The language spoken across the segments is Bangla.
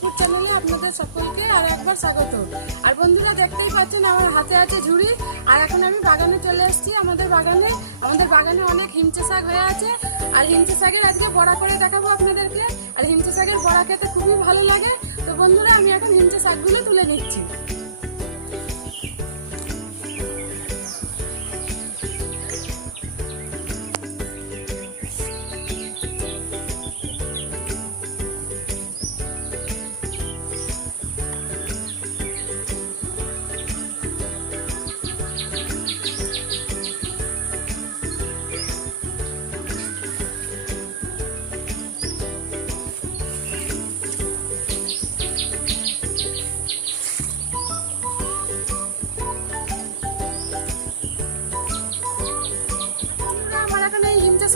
ফুড চ্যানেলে আপনাদের সকলকে আর একবার স্বাগত। আর বন্ধুরা দেখতেই পাচ্ছেন আমার হাতে আছে ঝুড়ি। আর এখন আমি বাগানে চলে এসেছি। আমাদের বাগানে অনেক হিমচে শাক হয়ে আছে। আর হিমচে শাকের আজকে বড়া করে দেখাবো আপনাদেরকে। আর হিমচে শাকের বড়া খেতে খুবই ভালো লাগে। তো বন্ধুরা আমি এখন হিমচে শাকগুলো তুলে নিচ্ছি।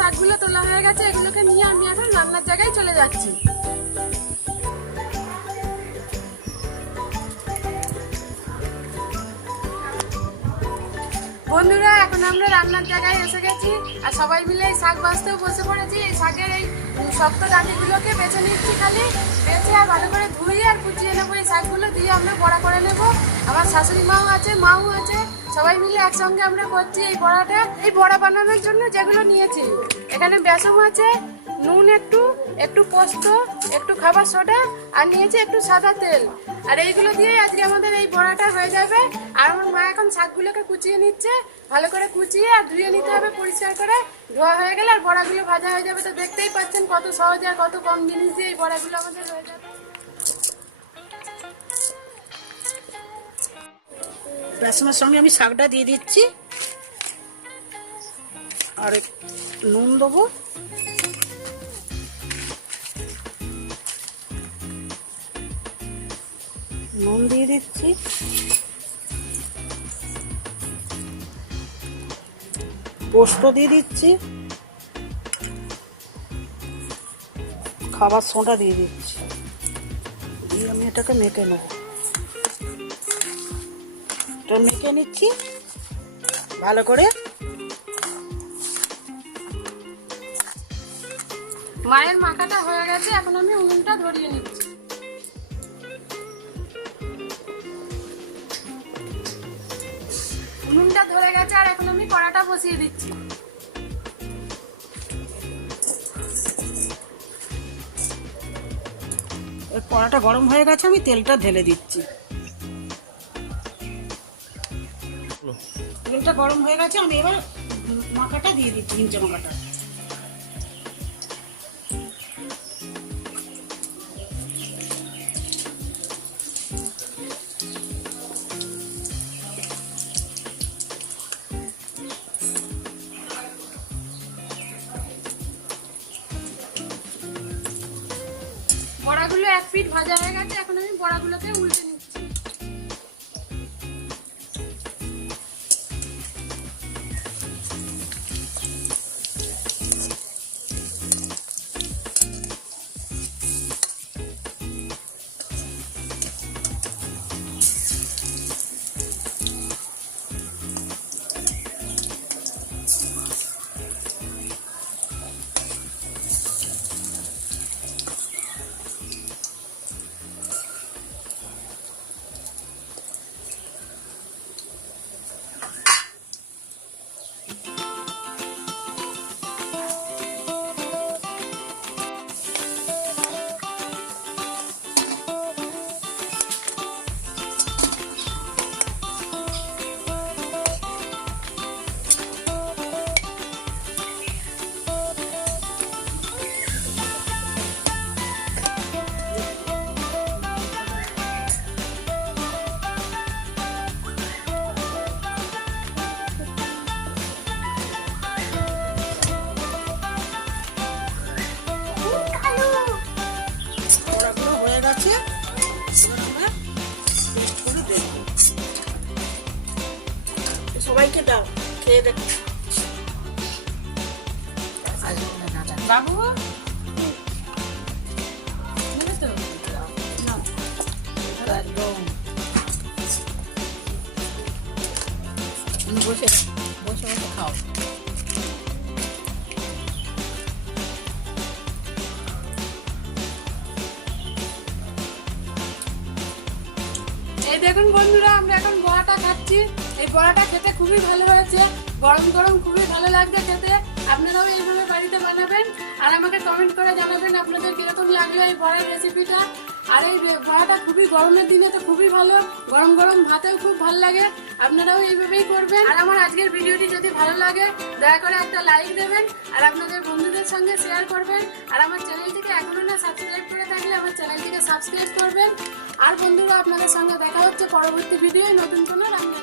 শাকগুলো তোলা হয়ে গেছে, এগুলোকে নিয়ে আমি এখন রান্নার জায়গায় চলে যাচ্ছি। বন্ধুরা এখন আমরা রান্নার জায়গায় এসে গেছি। আর সবাই মিলে এই শাক বাছতেও বসে পড়েছি। এই শাকের এই শক্ত ডাঁটিগুলোকে বেছে নিচ্ছি, খালি বেছে আর ভালো করে ধুয়ে আর কুচিয়ে নেবো। এই শাকগুলো দিয়ে আমরা বড়া করে নেবো। আমার শাশুড়ি মাও আছে, মাও আছে, সবাই মিলে একসঙ্গে আমরা করছি এই বড়াটা। এই বড়া বানানোর জন্য যেগুলো নিয়েছি, এখানে বেসন আছে, নুন একটু পোস্ত, একটু খাবার সোডা, আর নিয়েছি একটু সাদা তেল। আর এইগুলো দিয়ে আজকে আমাদের এই বড়াটা হয়ে যাবে। আর আমার মা এখন শাকগুলোকে কুচিয়ে নিচ্ছে, ভালো করে কুচিয়ে আর ধুয়ে নিতে হবে পরিষ্কার করে। ধোয়া হয়ে গেলে আর বড়াগুলো ভাজা হয়ে যাবে। তো দেখতেই পাচ্ছেন কত সহজে আর কত কম জিনিস দিয়ে এই বড়াগুলো আমাদের হয়ে যাবে। বেসনের সঙ্গে আমি শাকটা দিয়ে দিচ্ছি, আর নুন দেবো, নুন দিয়ে দিচ্ছি, পোস্ত দিয়ে দিচ্ছি, খাবার সোডা দিয়ে দিচ্ছি, দিয়ে আমি এটাকে মেখে নেব। এটা মেখে নিচ্ছি ভালো করে। মায়ের মাখাটা হয়ে গেছে, এখন আমি উনুনটা ধরিয়ে নিচ্ছি। উনুনটা ধরে গেছে আর এখন আমি কড়াটা বসিয়ে দিচ্ছি। কড়াটা গরম হয়ে গেছে, আমি তেলটা ঢেলে দিচ্ছি। তেলটা গরম হয়ে গেছে, আমি এবার মাখাটা দিয়ে দিচ্ছি, হিমচে মাখাটা। বড়াগুলো এক পিঠ ভাজা হয়ে গেছে, এখন আমি বড়াগুলোকে উল্টে নিচ্ছি। সবাইকে দাও, খেয়ে দেখো। বাবু বসে বসে খাও। দেখুন বন্ধুরা, আমরা এখন বড়াটা খাচ্ছি। এই বড়াটা খেতে খুবই ভালো হয়েছে, গরম গরম খুবই ভালো লাগছে খেতে। আপনারাও এইভাবে বাড়িতে বানাবেন আর আমাকে কমেন্ট করে জানাবেন আপনাদের কিরকম লাগলো এই বড়ার রেসিপিটা। আর এই বড়াটা খুবই গরমের দিনে তো খুবই ভালো, গরম গরম ভাতেও খুব ভালো লাগে। আপনারাও এইভাবেই করবেন। আর আমার আজকের ভিডিওটি যদি ভালো লাগে দয়া করে একটা লাইক দেবেন আর আপনাদের বন্ধুদের সঙ্গে শেয়ার করবেন। আর আমার চ্যানেলটিকে এখনো না সাবস্ক্রাইব করে থাকলে আমার চ্যানেলটিকে সাবস্ক্রাইব করবেন। আর বন্ধুরা, আপনাদের সঙ্গে দেখা হচ্ছে পরবর্তী ভিডিওয় নতুন কোনো রান্না।